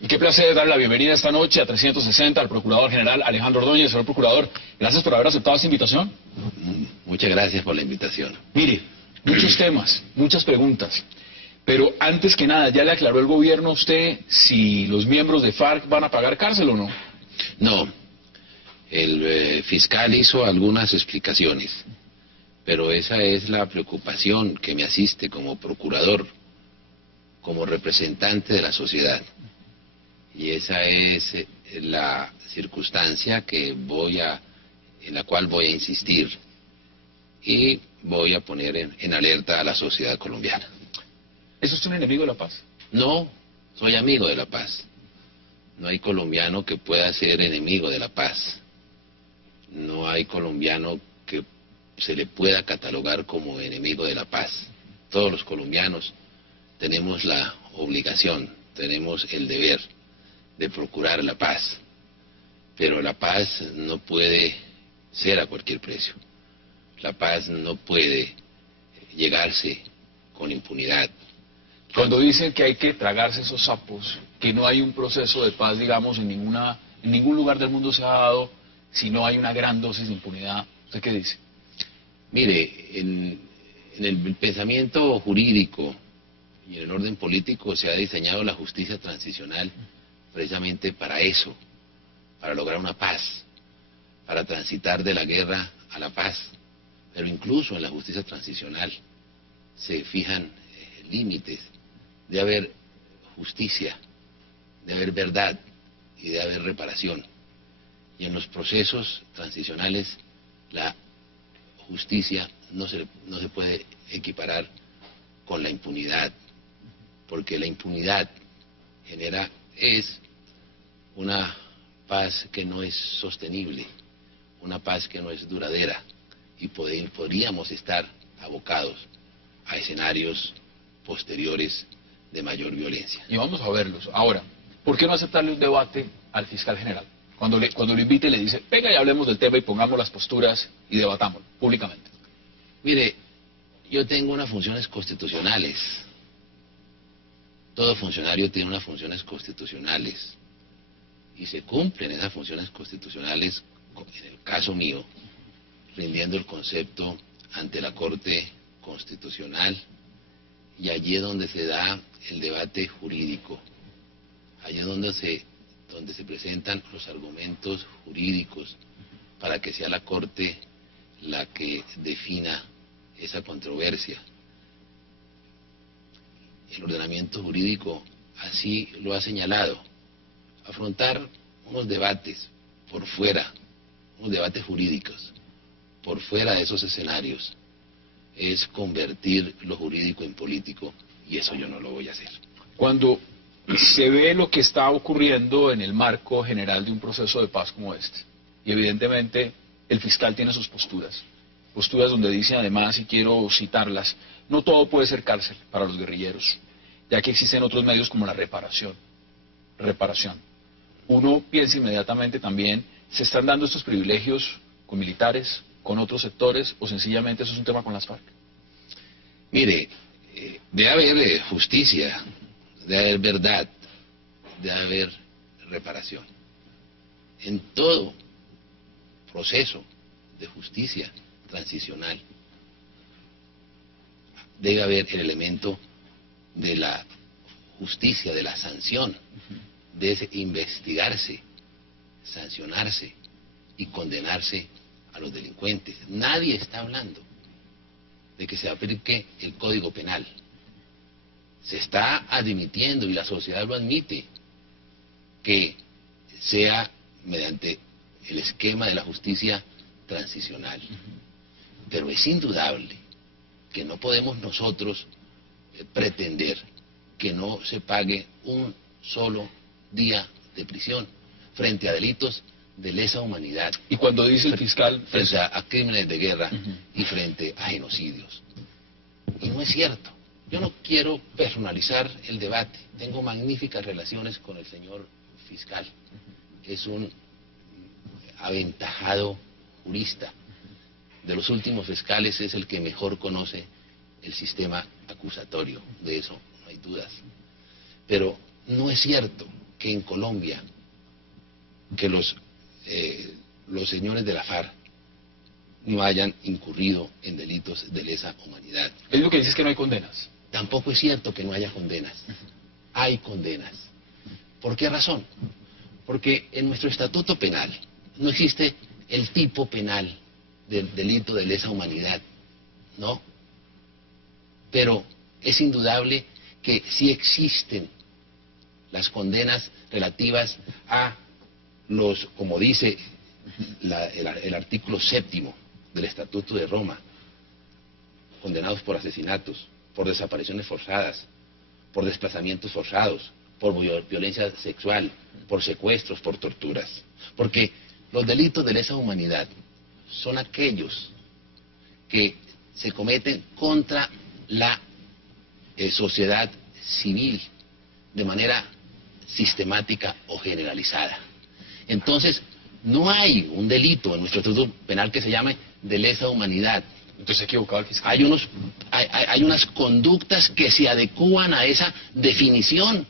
Y qué placer darle la bienvenida esta noche a 360 al Procurador General Alejandro Ordóñez. Señor Procurador, gracias por haber aceptado esta invitación. Muchas gracias por la invitación. Mire, muchos temas, muchas preguntas. Pero antes que nada, ¿ya le aclaró el gobierno a usted si los miembros de FARC van a pagar cárcel o no? No, el fiscal hizo algunas explicaciones, pero esa es la preocupación que me asiste como procurador, como representante de la sociedad. Y esa es la circunstancia en la cual voy a insistir y voy a poner en alerta a la sociedad colombiana. ¿Es usted un enemigo de la paz? No, soy amigo de la paz. No hay colombiano que pueda ser enemigo de la paz. No hay colombiano que se le pueda catalogar como enemigo de la paz. Todos los colombianos tenemos la obligación, tenemos el deber de procurar la paz. Pero la paz no puede ser a cualquier precio. La paz no puede llegarse con impunidad. Cuando dicen que hay que tragarse esos sapos, que no hay un proceso de paz, digamos, en ningún lugar del mundo se ha dado, si no hay una gran dosis de impunidad, ¿usted qué dice? Mire, en el pensamiento jurídico y en el orden político se ha diseñado la justicia transicional precisamente para eso, para lograr una paz, para transitar de la guerra a la paz. Pero incluso en la justicia transicional se fijan límites. De haber justicia, de haber verdad y de haber reparación. Y en los procesos transicionales la justicia no se puede equiparar con la impunidad, porque la impunidad es una paz que no es sostenible, una paz que no es duradera, y podríamos estar abocados a escenarios posteriores de mayor violencia. Y vamos a verlos. Ahora, ¿por qué no aceptarle un debate al fiscal general? Cuando lo invite le dice, venga y hablemos del tema y pongamos las posturas y debatámoslo públicamente. Mire, yo tengo unas funciones constitucionales. Todo funcionario tiene unas funciones constitucionales. Y se cumplen esas funciones constitucionales, en el caso mío, rindiendo el concepto ante la Corte Constitucional. Y allí es donde se da el debate jurídico, allí es donde se presentan los argumentos jurídicos para que sea la Corte la que defina esa controversia. El ordenamiento jurídico así lo ha señalado. Afrontar unos debates por fuera, unos debates jurídicos, por fuera de esos escenarios, es convertir lo jurídico en político, y eso yo no lo voy a hacer. Cuando se ve lo que está ocurriendo en el marco general de un proceso de paz como este, y evidentemente el fiscal tiene sus posturas donde dice además, y quiero citarlas, no todo puede ser cárcel para los guerrilleros, ya que existen otros medios como la reparación. Uno piensa inmediatamente también, ¿se están dando estos privilegios con militares, con otros sectores, o sencillamente eso es un tema con las FARC? Mire, debe haber justicia, debe haber verdad, debe haber reparación. En todo proceso de justicia transicional debe haber el elemento de la justicia, de la sanción, de investigarse, sancionarse y condenarse a los delincuentes. Nadie está hablando de que se aplique el Código Penal. Se está admitiendo, y la sociedad lo admite, que sea mediante el esquema de la justicia transicional. Pero es indudable que no podemos nosotros pretender que no se pague un solo día de prisión frente a delitos de lesa humanidad. Y cuando dice el fiscal... Frente a crímenes de guerra y frente a genocidios. Y no es cierto. Yo no quiero personalizar el debate. Tengo magníficas relaciones con el señor fiscal. Es un aventajado jurista. De los últimos fiscales es el que mejor conoce el sistema acusatorio. De eso no hay dudas. Pero no es cierto que en Colombia, que los señores de la FARC no hayan incurrido en delitos de lesa humanidad. Es lo que dices, que no hay condenas. Tampoco es cierto que no haya condenas. Hay condenas. ¿Por qué razón? Porque en nuestro estatuto penal no existe el tipo penal del delito de lesa humanidad, ¿no? Pero es indudable que sí existen las condenas relativas a los, como dice el artículo 7º del Estatuto de Roma, condenados por asesinatos, por desapariciones forzadas, por desplazamientos forzados, por violencia sexual, por secuestros, por torturas. Porque los delitos de lesa humanidad son aquellos que se cometen contra la sociedad civil de manera sistemática o generalizada. Entonces, no hay un delito en nuestro Estatuto Penal que se llame de lesa humanidad. Entonces, equivocado el fiscal. Hay unas conductas que se adecúan a esa definición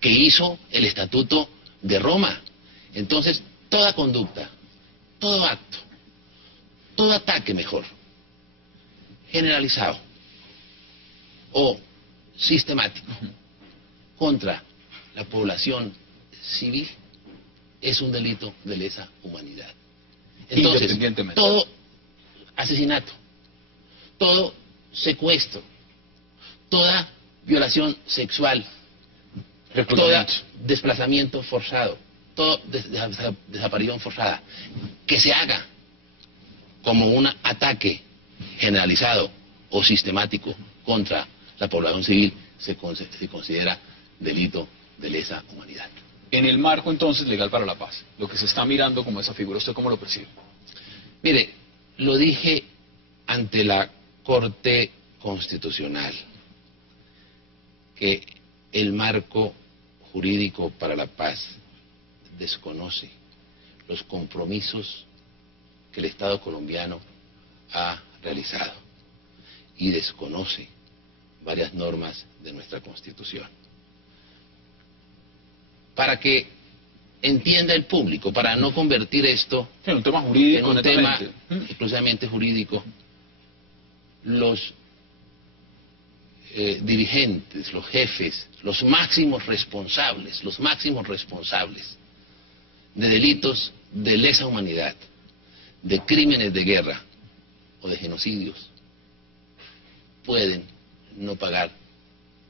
que hizo el Estatuto de Roma. Entonces, toda conducta, todo acto, todo ataque mejor, generalizado o sistemático contra la población civil es un delito de lesa humanidad. Entonces, todo asesinato, todo secuestro, toda violación sexual, todo desplazamiento forzado, toda desaparición forzada, que se haga como un ataque generalizado o sistemático contra la población civil, se considera delito de lesa humanidad. En el marco entonces legal para la paz, lo que se está mirando como esa figura, ¿usted cómo lo percibe? Mire, lo dije ante la Corte Constitucional, que el marco jurídico para la paz desconoce los compromisos que el Estado colombiano ha realizado y desconoce varias normas de nuestra Constitución. Para que entienda el público, para no convertir esto en un tema jurídico, en un tema exclusivamente jurídico, los dirigentes, los jefes, los máximos responsables de delitos de lesa humanidad, de crímenes de guerra o de genocidios, pueden no pagar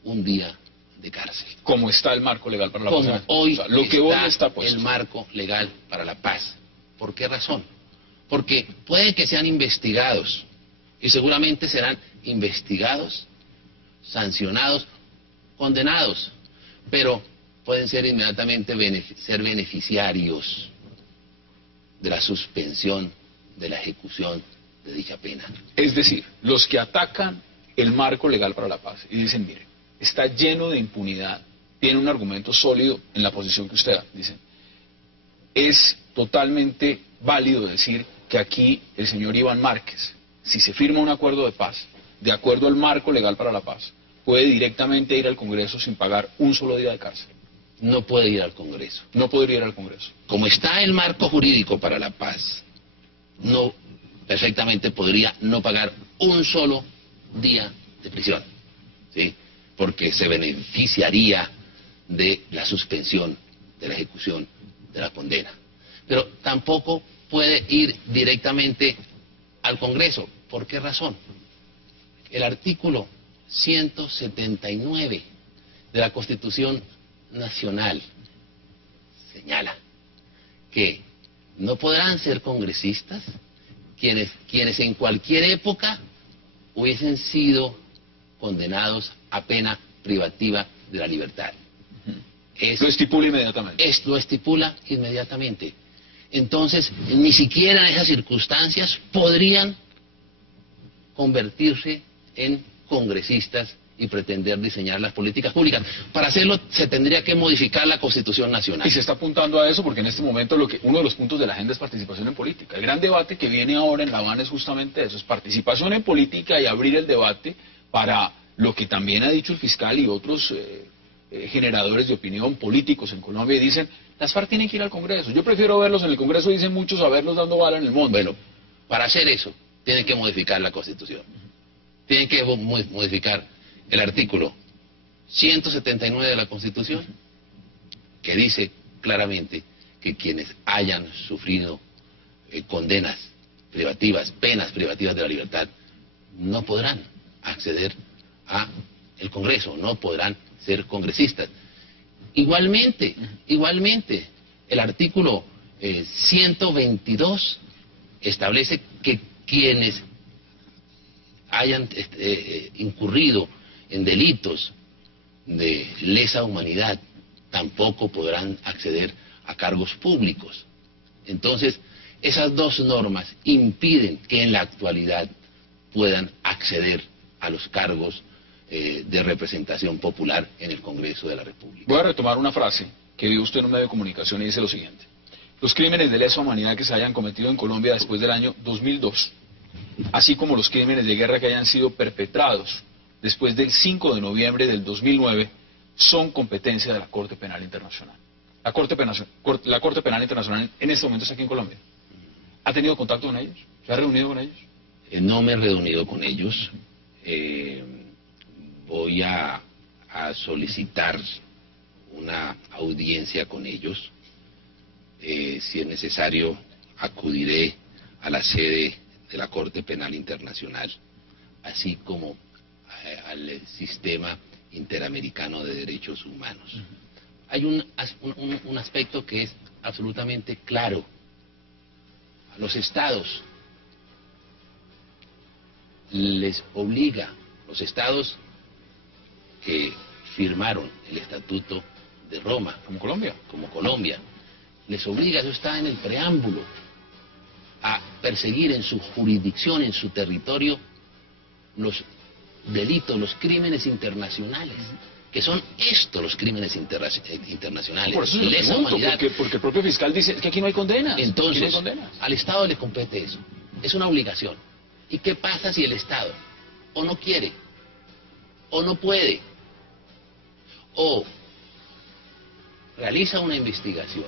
un día de cárcel. Como está el marco legal para la paz. Como hoy lo que hoy está el marco legal para la paz. ¿Por qué razón? Porque pueden que sean investigados, y seguramente serán investigados, sancionados, condenados, pero pueden ser inmediatamente ser beneficiarios de la suspensión de la ejecución de dicha pena. Es decir, los que atacan el marco legal para la paz y dicen, mire, está lleno de impunidad, tiene un argumento sólido en la posición que usted da, dicen, es totalmente válido decir que aquí el señor Iván Márquez, si se firma un acuerdo de paz, de acuerdo al marco legal para la paz, puede directamente ir al Congreso sin pagar un solo día de cárcel. No puede ir al Congreso. No podría ir al Congreso. Como está el marco jurídico para la paz, no perfectamente podría no pagar un solo día de prisión, ¿sí? Porque se beneficiaría de la suspensión de la ejecución de la condena. Pero tampoco puede ir directamente al Congreso. ¿Por qué razón? El artículo 179 de la Constitución Nacional señala que no podrán ser congresistas quienes en cualquier época hubiesen sido condenados a pena privativa de la libertad. Lo estipula inmediatamente. Lo estipula inmediatamente. Entonces, ni siquiera en esas circunstancias podrían convertirse en congresistas y pretender diseñar las políticas públicas. Para hacerlo se tendría que modificar la Constitución Nacional. Y se está apuntando a eso porque en este momento uno de los puntos de la agenda es participación en política. El gran debate que viene ahora en La Habana es justamente eso, es participación en política y abrir el debate para lo que también ha dicho el fiscal y otros generadores de opinión, políticos en Colombia, y dicen, las FARC tienen que ir al Congreso. Yo prefiero verlos en el Congreso, dicen muchos, a verlos dando bala en el monte. Bueno, para hacer eso, tienen que modificar la Constitución. Tienen que modificar el artículo 179 de la Constitución, que dice claramente que quienes hayan sufrido condenas privativas, penas privativas de la libertad, no podrán acceder a el Congreso, no podrán ser congresistas. Igualmente, el artículo 122 establece que quienes hayan incurrido en delitos de lesa humanidad tampoco podrán acceder a cargos públicos. Entonces, esas dos normas impiden que en la actualidad puedan acceder a los cargos de representación popular en el Congreso de la República. Voy a retomar una frase que vio usted en un medio de comunicación y dice lo siguiente: los crímenes de lesa humanidad que se hayan cometido en Colombia después del año 2002, así como los crímenes de guerra que hayan sido perpetrados después del 5 de noviembre del 2009, son competencia de la Corte Penal Internacional. La Corte Penal Internacional en este momento está aquí en Colombia. ¿Ha tenido contacto con ellos? ¿Se ha reunido con ellos? No me he reunido con ellos. Voy a solicitar una audiencia con ellos. Si es necesario, acudiré a la sede de la Corte Penal Internacional, así como al sistema interamericano de derechos humanos. Hay un aspecto que es absolutamente claro. A los estados les obliga, los estados que firmaron el Estatuto de Roma, como Colombia, les obliga, eso está en el preámbulo, a perseguir en su jurisdicción, en su territorio, los delitos, los crímenes internacionales, que son estos los crímenes internacionales. Por eso se lesa humanidad. Porque el propio fiscal dice que aquí no hay condenas. Entonces, no hay condenas. al Estado le compete eso. Es una obligación. ¿Y qué pasa si el Estado o no quiere, o no puede, o realiza una investigación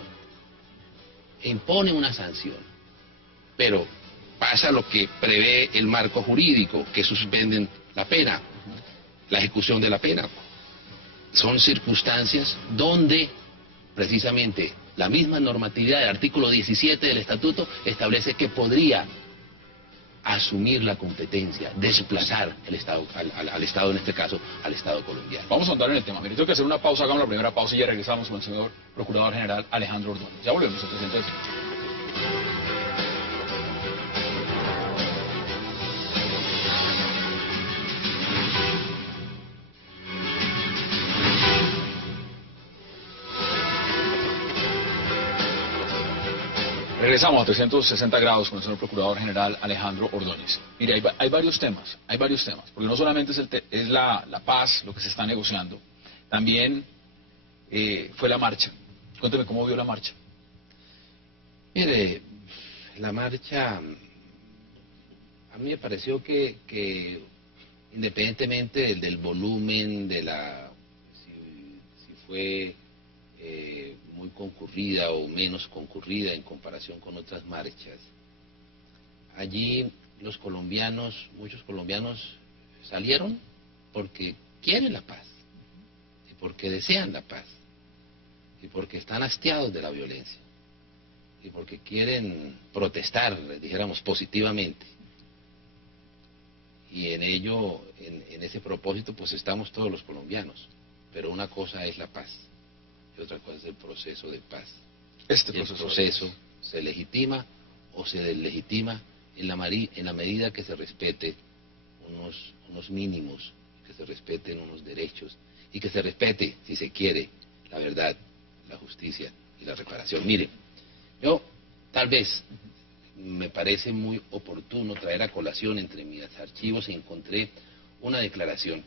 e impone una sanción, pero pasa lo que prevé el marco jurídico, que suspenden la pena, la ejecución de la pena? Son circunstancias donde precisamente la misma normatividad del artículo 17 del Estatuto establece que podría asumir la competencia, desplazar el Estado, al Estado, en este caso, al Estado colombiano. Vamos a andar en el tema. Mire, tengo que hacer una pausa, hagamos la primera pausa y ya regresamos con el señor Procurador General Alejandro Ordóñez. Ya volvemos al presidente del Senado. Regresamos a 360 grados con el señor Procurador General Alejandro Ordóñez. Mire, hay varios temas, porque no solamente es la paz lo que se está negociando, también fue la marcha. Cuénteme cómo vio la marcha. Mire, la marcha, a mí me pareció que independientemente del volumen, si fue muy concurrida o menos concurrida en comparación con otras marchas, allí los colombianos, muchos colombianos salieron porque quieren la paz, y porque desean la paz, y porque están hastiados de la violencia, y porque quieren protestar, dijéramos, positivamente. Y en ello, en ese propósito, pues estamos todos los colombianos. Pero una cosa es la paz, y otra cosa es el proceso de paz. El proceso se legitima o se deslegitima en la medida que se respete unos mínimos, que se respeten unos derechos, y que se respete, si se quiere, la verdad, la justicia y la reparación. Mire, yo tal vez me parece muy oportuno traer a colación entre mis archivos, y encontré una declaración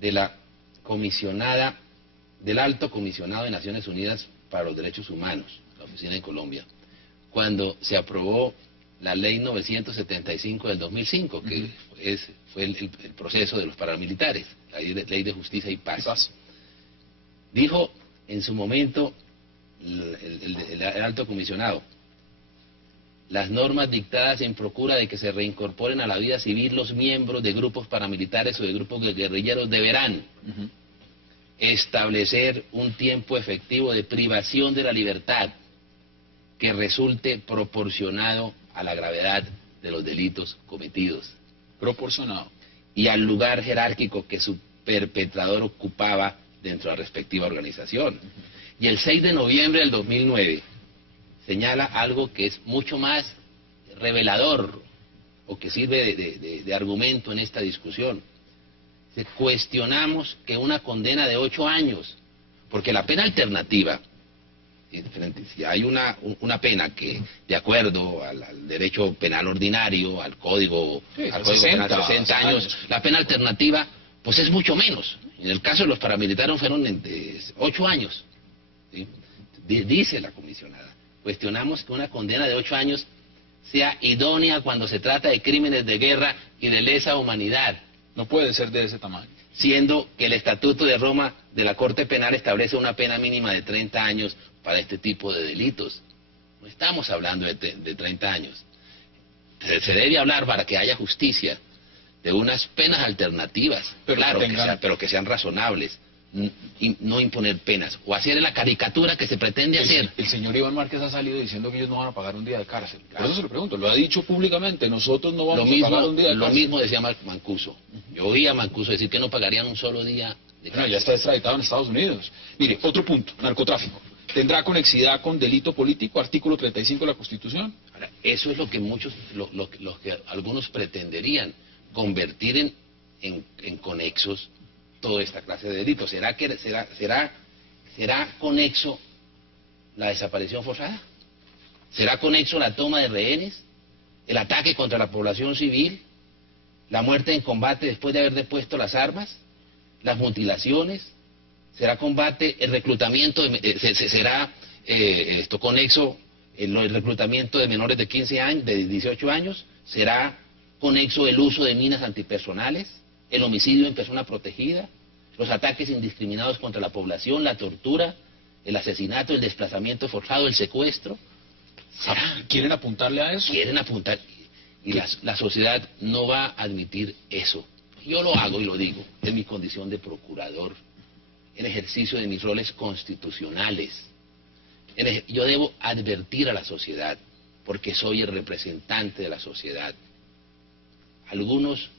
de la comisionada, del Alto Comisionado de Naciones Unidas para los Derechos Humanos, la oficina de Colombia, cuando se aprobó la ley 975 del 2005, que fue el proceso de los paramilitares, la ley de justicia y paz. Dijo en su momento el alto comisionado: las normas dictadas en procura de que se reincorporen a la vida civil los miembros de grupos paramilitares o de grupos guerrilleros deberán establecer un tiempo efectivo de privación de la libertad que resulte proporcionado a la gravedad de los delitos cometidos. Proporcionado. Y al lugar jerárquico que su perpetrador ocupaba dentro de la respectiva organización. Y el 6 de noviembre del 2009 señala algo que es mucho más revelador, o que sirve de argumento en esta discusión. Cuestionamos que una condena de 8 años, porque la pena alternativa, si hay una pena que, de acuerdo al derecho penal ordinario, al código, al código penal, 60 años, la pena alternativa pues es mucho menos. En el caso de los paramilitares fueron 8 años, ¿sí? Dice la comisionada: cuestionamos que una condena de 8 años sea idónea cuando se trata de crímenes de guerra y de lesa humanidad. No puede ser de ese tamaño. Siendo que el Estatuto de Roma de la Corte Penal establece una pena mínima de 30 años para este tipo de delitos. No estamos hablando de 30 años. Se debe hablar, para que haya justicia, de unas penas alternativas, pero claro, pero que sean razonables. Y no imponer penas, o hacer la caricatura que se pretende hacer. El señor Iván Márquez ha salido diciendo que ellos no van a pagar un día de cárcel. Por eso se lo pregunto, lo ha dicho públicamente: nosotros no vamos a pagar un día de cárcel. Lo mismo decía Mancuso. Yo oí a Mancuso decir que no pagarían un solo día de cárcel. Bueno, ya está extraditado en Estados Unidos. Mire, otro punto: narcotráfico. ¿Tendrá conexidad con delito político? Artículo 35 de la Constitución. Ahora, eso es lo que muchos, lo que algunos pretenderían, convertir en conexos toda esta clase de delitos. ¿Será conexo la desaparición forzada? ¿Será conexo la toma de rehenes? ¿El ataque contra la población civil? ¿La muerte en combate después de haber depuesto las armas? ¿Las mutilaciones? ¿Será combate el reclutamiento? ¿Será conexo el reclutamiento de menores de 15 años, de 18 años? ¿Será conexo el uso de minas antipersonales? ¿El homicidio en persona protegida? ¿Los ataques indiscriminados contra la población? ¿La tortura? ¿El asesinato? ¿El desplazamiento forzado? ¿El secuestro? ¿Será? ¿Quieren apuntarle a eso? Quieren apuntar. Y la sociedad no va a admitir eso. Yo lo hago y lo digo, en mi condición de procurador, en ejercicio de mis roles constitucionales. Yo debo advertir a la sociedad, porque soy el representante de la sociedad. Algunos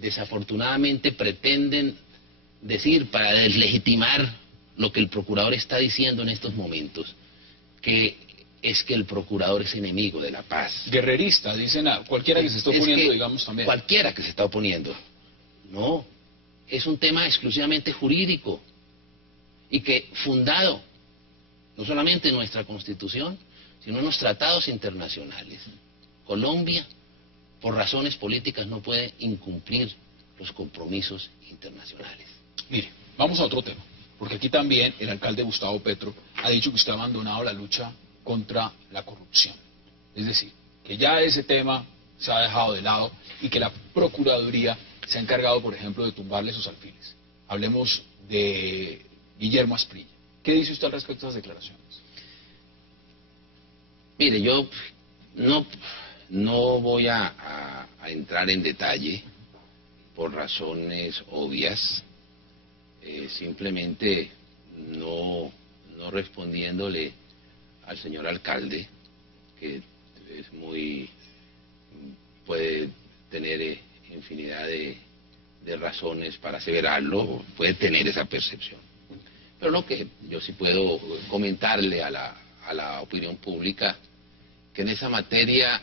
desafortunadamente pretenden decir, para deslegitimar lo que el procurador está diciendo en estos momentos, que es que el procurador es enemigo de la paz. Guerrerista, dicen a cualquiera que se está oponiendo, digamos también. Cualquiera que se está oponiendo. No, es un tema exclusivamente jurídico, y que fundado no solamente en nuestra Constitución, sino en los tratados internacionales. Colombia, por razones políticas, no puede incumplir los compromisos internacionales. Mire, vamos a otro tema, porque aquí también el alcalde Gustavo Petro ha dicho que usted ha abandonado la lucha contra la corrupción. Es decir, que ya ese tema se ha dejado de lado y que la Procuraduría se ha encargado, por ejemplo, de tumbarle sus alfiles. Hablemos de Guillermo Asprilla. ¿Qué dice usted al respecto de esas declaraciones? Mire, yo no voy a entrar en detalle por razones obvias, simplemente no respondiéndole al señor alcalde, que puede tener infinidad de razones para aseverarlo, puede tener esa percepción. Pero lo que yo sí puedo comentarle a la opinión pública, que en esa materia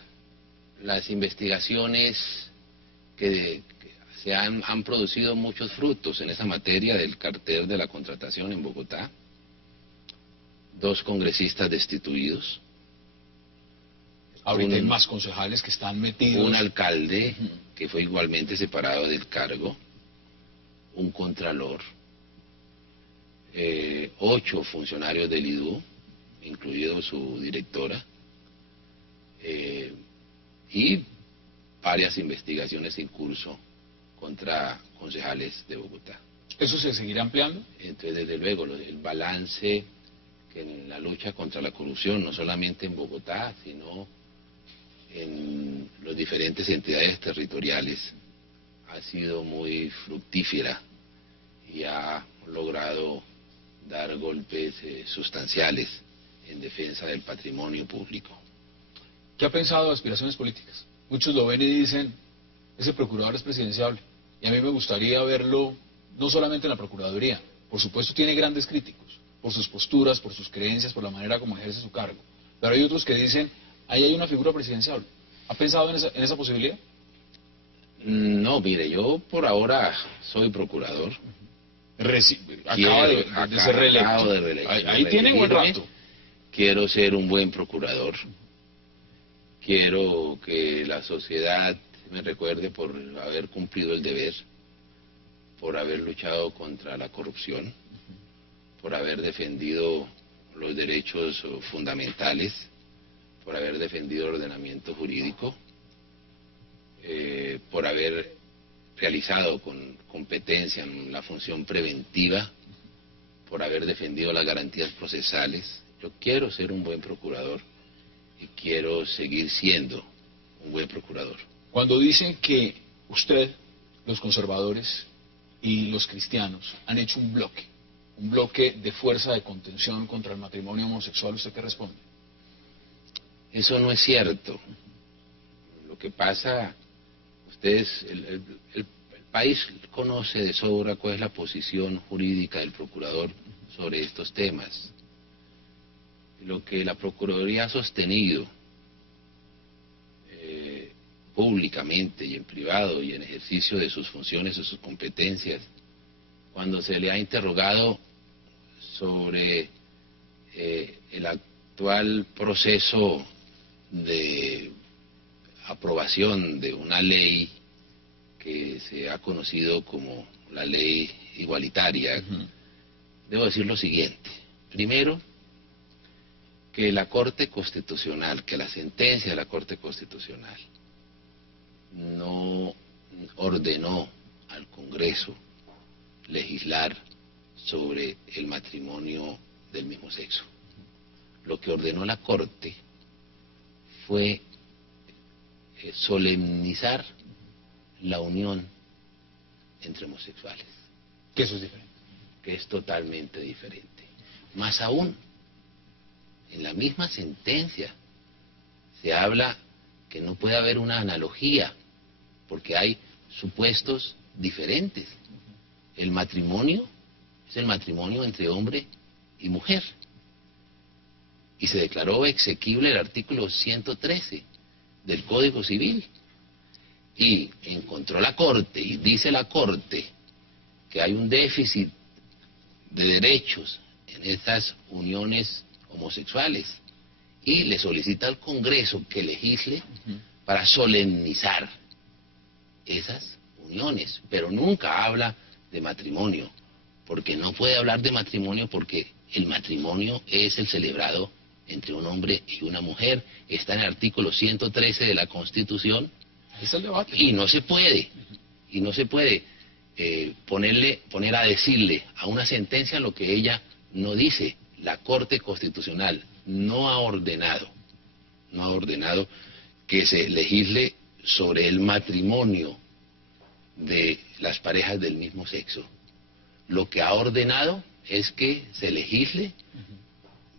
las investigaciones que se han producido muchos frutos en esa materia del cartel de la contratación en Bogotá. 2 congresistas destituidos. Ahorita hay más concejales que están metidos. Un alcalde que fue igualmente separado del cargo. Un contralor. 8 funcionarios del IDU, incluido su directora. Y varias investigaciones en curso contra concejales de Bogotá. ¿Eso se seguirá ampliando? Entonces, desde luego, el balance que en la lucha contra la corrupción, no solamente en Bogotá, sino en las diferentes entidades territoriales, ha sido muy fructífera y ha logrado dar golpes sustanciales en defensa del patrimonio público. ¿Qué ha pensado de aspiraciones políticas? Muchos lo ven y dicen, ese procurador es presidenciable, y a mí me gustaría verlo no solamente en la Procuraduría, por supuesto tiene grandes críticos, por sus posturas, por sus creencias, por la manera como ejerce su cargo, pero hay otros que dicen, ahí hay una figura presidencial. ¿Ha pensado en esa posibilidad? No, mire, yo por ahora soy procurador. Acaba de ser reelecto. Acabo de reelegirme. Ahí tiene buen rato. Quiero ser un buen procurador. Quiero que la sociedad me recuerde por haber cumplido el deber, por haber luchado contra la corrupción, por haber defendido los derechos fundamentales, por haber defendido el ordenamiento jurídico, por haber realizado con competencia en la función preventiva, por haber defendido las garantías procesales. Yo quiero ser un buen procurador y quiero seguir siendo un buen procurador. Cuando dicen que usted, los conservadores y los cristianos han hecho un bloque de fuerza de contención contra el matrimonio homosexual, ¿usted qué responde? Eso no es cierto. Lo que pasa, ustedes, el país conoce de sobra cuál es la posición jurídica del procurador sobre estos temas. Lo que la Procuraduría ha sostenido públicamente y en privado y en ejercicio de sus funciones o sus competencias, cuando se le ha interrogado sobre el actual proceso de aprobación de una ley que se ha conocido como la ley igualitaria, debo decir lo siguiente. Primero, que la Corte Constitucional, que la sentencia de la Corte Constitucional no ordenó al Congreso legislar sobre el matrimonio del mismo sexo. Lo que ordenó la Corte fue solemnizar la unión entre homosexuales. Que eso es diferente. Que es totalmente diferente. Más aún, en la misma sentencia se habla que no puede haber una analogía, porque hay supuestos diferentes. El matrimonio es el matrimonio entre hombre y mujer. Y se declaró exequible el artículo 113 del Código Civil. Y encontró la Corte, y dice la Corte, que hay un déficit de derechos en estas uniones homosexuales. Y le solicita al Congreso que legisle para solemnizar esas uniones. Pero nunca habla de matrimonio, porque no puede hablar de matrimonio porque el matrimonio es el celebrado entre un hombre y una mujer. Está en el artículo 113 de la Constitución. Es el debate. Y no se puede poner a decirle a una sentencia lo que ella no dice. La Corte Constitucional no ha ordenado que se legisle sobre el matrimonio de las parejas del mismo sexo. Lo que ha ordenado es que se legisle,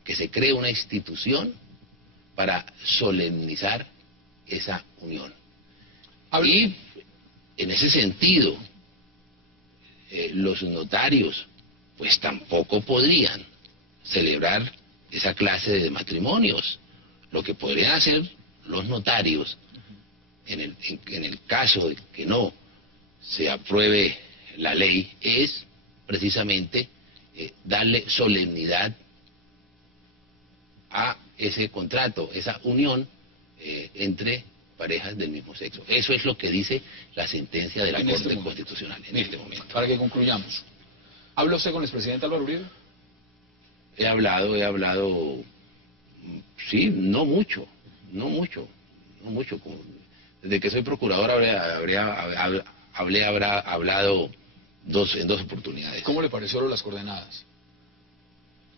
que se cree una institución para solemnizar esa unión. Y en ese sentido, los notarios pues tampoco podrían celebrar esa clase de matrimonios. Lo que podrían hacer los notarios, en el caso de que no se apruebe la ley, es precisamente darle solemnidad a ese contrato, esa unión entre parejas del mismo sexo. Eso es lo que dice la sentencia de la Corte Constitucional en este momento. Para que concluyamos, ¿habla usted con el expresidente Álvaro Uribe? He hablado, sí, no mucho. Desde que soy procurador habré hablado en dos oportunidades. ¿Cómo le pareció las coordenadas?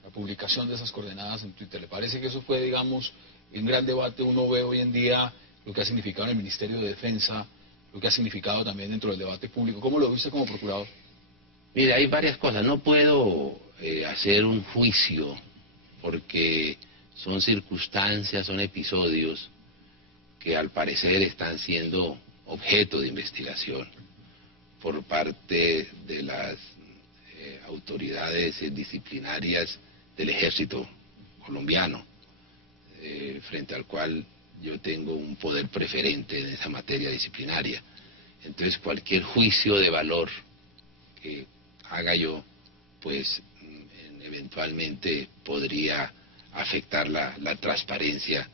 La publicación de esas coordenadas en Twitter. ¿Le parece que eso fue, digamos, en gran debate? Uno ve hoy en día lo que ha significado en el Ministerio de Defensa, lo que ha significado también dentro del debate público. ¿Cómo lo viste como procurador? Mira, hay varias cosas. No puedo hacer un juicio porque son circunstancias, son episodios que al parecer están siendo objeto de investigación por parte de las autoridades disciplinarias del ejército colombiano, frente al cual yo tengo un poder preferente en esa materia disciplinaria. Entonces cualquier juicio de valor que haga yo, pues eventualmente podría afectar la transparencia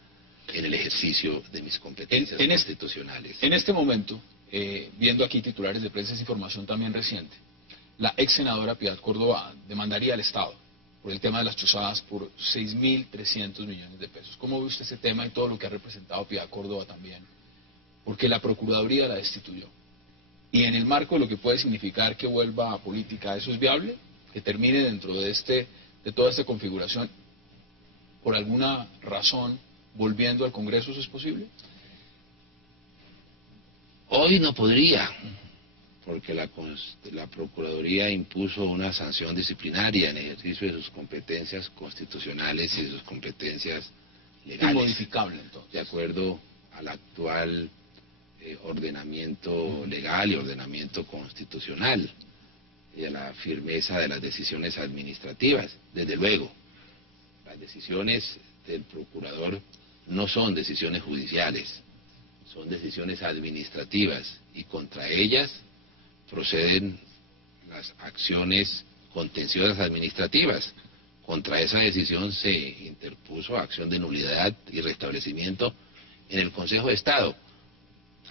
en el ejercicio de mis competencias constitucionales. En este momento, viendo aquí titulares de prensa, es información también reciente, la ex senadora Piedad Córdoba demandaría al Estado por el tema de las chuzadas por 6.300 millones de pesos. ¿Cómo ve usted ese tema y todo lo que ha representado Piedad Córdoba también? Porque la Procuraduría la destituyó. Y en el marco de lo que puede significar que vuelva a política, ¿eso es viable? ¿Que termine dentro de toda esta configuración, por alguna razón, volviendo al Congreso? ¿Eso es posible? Hoy no podría, porque la Procuraduría impuso una sanción disciplinaria en ejercicio de sus competencias constitucionales y de sus competencias legales. Inmodificable, entonces. De acuerdo al actual ordenamiento legal y ordenamiento constitucional, y a la firmeza de las decisiones administrativas. Desde luego, las decisiones del procurador no son decisiones judiciales, son decisiones administrativas, y contra ellas proceden las acciones contenciosas administrativas. Contra esa decisión se interpuso acción de nulidad y restablecimiento en el Consejo de Estado.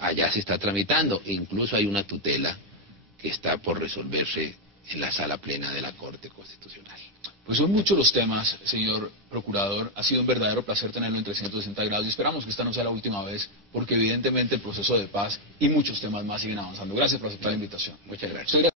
Allá se está tramitando, e incluso hay una tutela que está por resolverse en la sala plena de la Corte Constitucional. Pues son muchos los temas, señor procurador. Ha sido un verdadero placer tenerlo en 360 grados y esperamos que esta no sea la última vez, porque evidentemente el proceso de paz y muchos temas más siguen avanzando. Gracias por aceptar la invitación. Muchas gracias.